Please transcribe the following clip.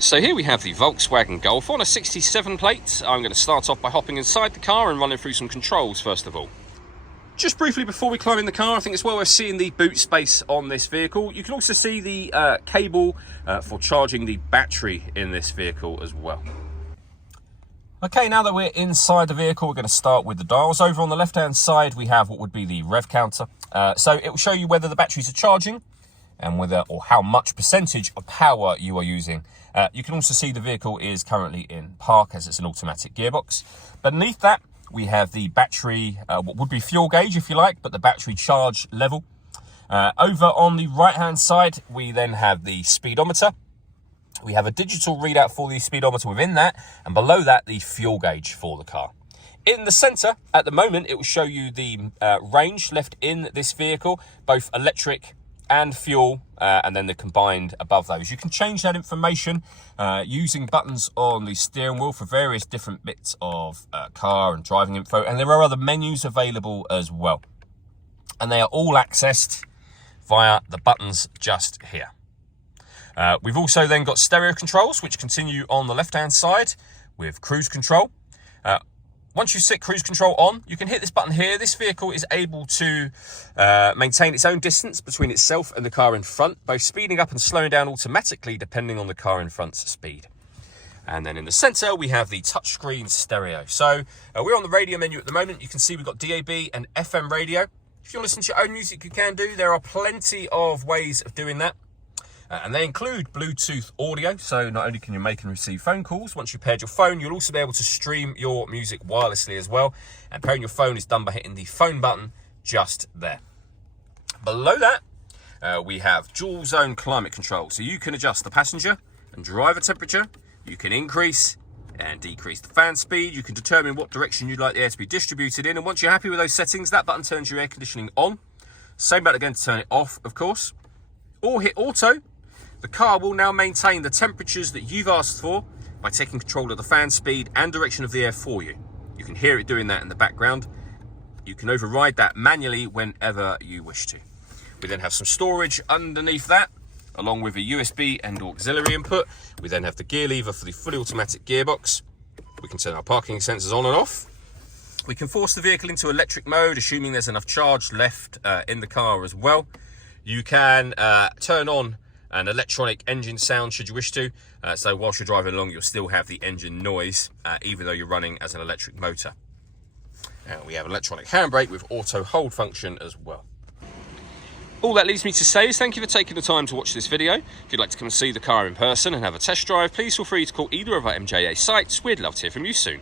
So here we have the Volkswagen Golf on a 67 plate. I'm going to start off by hopping inside the car and running through some controls first of all. Just briefly before we climb in the car, I think it's well worth seeing the boot space on this vehicle. You can also see the cable for charging the battery in this vehicle as well. Okay, now that we're inside the vehicle, we're going to start with the dials. Over on the left-hand side, we have what would be the rev counter. So it will show you whether the batteries are charging and whether or how much percentage of power you are using. You can also see the vehicle is currently in park as it's an automatic gearbox. Beneath that, we have the battery, what would be fuel gauge if you like, but the battery charge level. Over on the right-hand side, we then have the speedometer. We have a digital readout for the speedometer within that, and below that, the fuel gauge for the car. In the center, at the moment, it will show you the range left in this vehicle, both electric and fuel, and then the combined above those. You can change that information using buttons on the steering wheel for various different bits of car and driving info, and there are other menus available as well. And they are all accessed via the buttons just here. We've also then got stereo controls, which continue on the left-hand side with cruise control. Once you set cruise control on, you can hit this button here. This vehicle is able to maintain its own distance between itself and the car in front, both speeding up and slowing down automatically depending on the car in front's speed. And then in the center, we have the touchscreen stereo. So we're on the radio menu at the moment. You can see we've got DAB and FM radio. If you want to listen to your own music, you can do. There are plenty of ways of doing that. And they include Bluetooth audio, so not only can you make and receive phone calls, once you've paired your phone, you'll also be able to stream your music wirelessly as well. And pairing your phone is done by hitting the phone button just there. Below that, we have dual zone climate control. So you can adjust the passenger and driver temperature. You can increase and decrease the fan speed. You can determine what direction you'd like the air to be distributed in. And once you're happy with those settings, that button turns your air conditioning on. Same button again to turn it off, of course. Or hit auto. The car will now maintain the temperatures that you've asked for by taking control of the fan speed and direction of the air for you. You can hear it doing that in the background. You can override that manually whenever you wish to. We then have some storage underneath that, along with a USB and auxiliary input. We then have the gear lever for the fully automatic gearbox. We can turn our parking sensors on and off. We can force the vehicle into electric mode, assuming there's enough charge left in the car as well. You can turn on an electronic engine sound should you wish to, so whilst you're driving along you'll still have the engine noise even though you're running as an electric motor. And we have electronic handbrake with auto hold function as well. All that leaves me to say is thank you for taking the time to watch this video. If you'd like to come and see the car in person and have a test drive, please feel free to call either of our MJA sites. We'd love to hear from you soon.